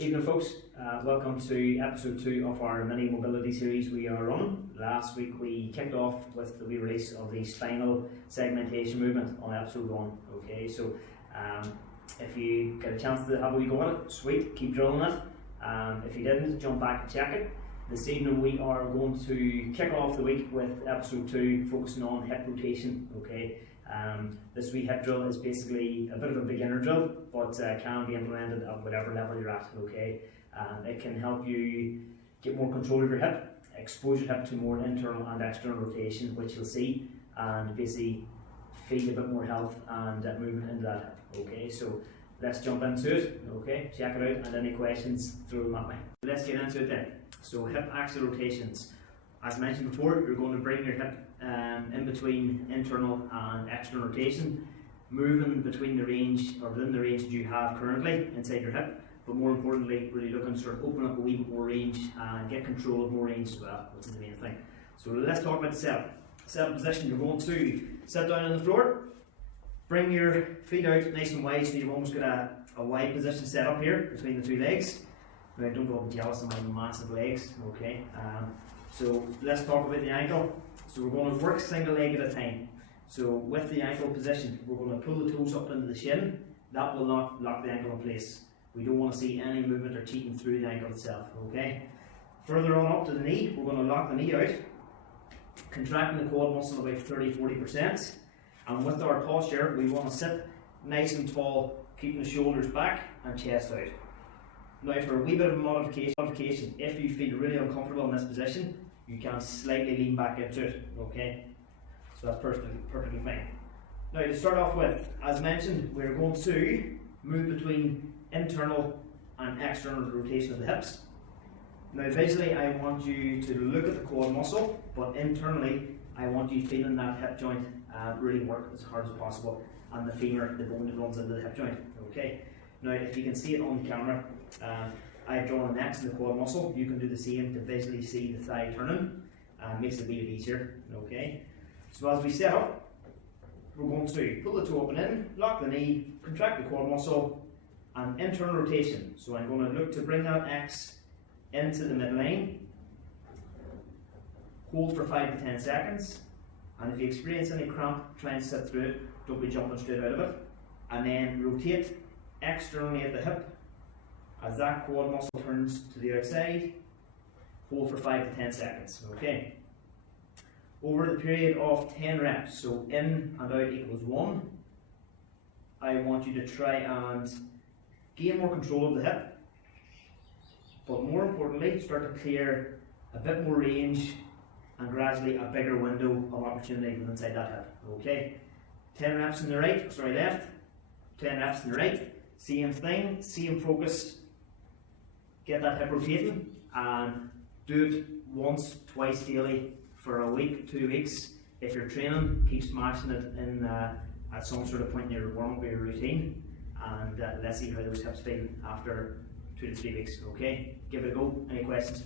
Evening folks, welcome to episode 2 of our mini mobility series we are on. Last week we kicked off with the re-release of the spinal segmentation movement on episode 1. Okay, so if you get a chance to have a wee go at it, sweet, keep drilling it. If you didn't, jump back and check it. This evening we are going to kick off the week with episode 2 focusing on hip rotation. Okay, this wee hip drill is basically a bit of a beginner drill, but can be implemented at whatever level you're at. Okay, it can help you get more control of your hip, expose your hip to more internal and external rotation, which you'll see, and basically feel a bit more health and movement into that hip. Okay, so let's jump into it. Okay, check it out, and any questions, throw them at me. Let's get into it then. So hip axial rotations. As mentioned before, you're going to bring your hip in between internal and external rotation, moving between the range or within the range that you have currently inside your hip, but more importantly, really looking to sort of open up a wee bit more range and get control of more range as well, which is the main thing. So let's talk about the setup. Setup position, you're going to sit down on the floor, bring your feet out nice and wide, so you've almost got a wide position set up here between the two legs. Now don't go jealous of my massive legs, okay? So let's talk about the ankle. So we're going to work single leg at a time. So with the ankle position, we're going to pull the toes up into the shin. That will not lock the ankle in place. We don't want to see any movement or cheating through the ankle itself, okay? Further on up to the knee, we're going to lock the knee out, contracting the quad muscle about 30-40%. And with our posture, we want to sit nice and tall, keeping the shoulders back and chest out. Now for a wee bit of modification, if you feel really uncomfortable in this position, you can slightly lean back into it, okay? So that's perfectly fine. Now to start off with, as mentioned, we're going to move between internal and external rotation of the hips. Now visually I want you to look at the quad muscle, but internally I want you feeling that hip joint really work as hard as possible, and the femur, the bone that runs into the hip joint, okay? Now if you can see it on the camera, I've drawn an X in the quad muscle. You can do the same to visually see the thigh turning, makes it a bit easier, okay? So as we set up, we're going to pull the toe up and in, lock the knee, contract the quad muscle, and internal rotation. So I'm going to look to bring that X into the midline, hold for 5 to 10 seconds, and if you experience any cramp, try and sit through it, don't be jumping straight out of it, and then rotate externally at the hip. As that quad muscle turns to the outside, hold for 5 to 10 seconds, okay? Over the period of 10 reps, so in and out equals 1, I want you to try and gain more control of the hip, but more importantly, start to clear a bit more range and gradually a bigger window of opportunity inside that hip, okay? 10 reps in the right, sorry left, 10 reps in the right, same thing, same focus. Get that hip rotating and do it once, twice daily for a week, 2 weeks. If you're training, keep smashing it in at some sort of point in your warm-up or your routine, and let's see how those hips feel after 2 to 3 weeks, okay? Give it a go. Any questions?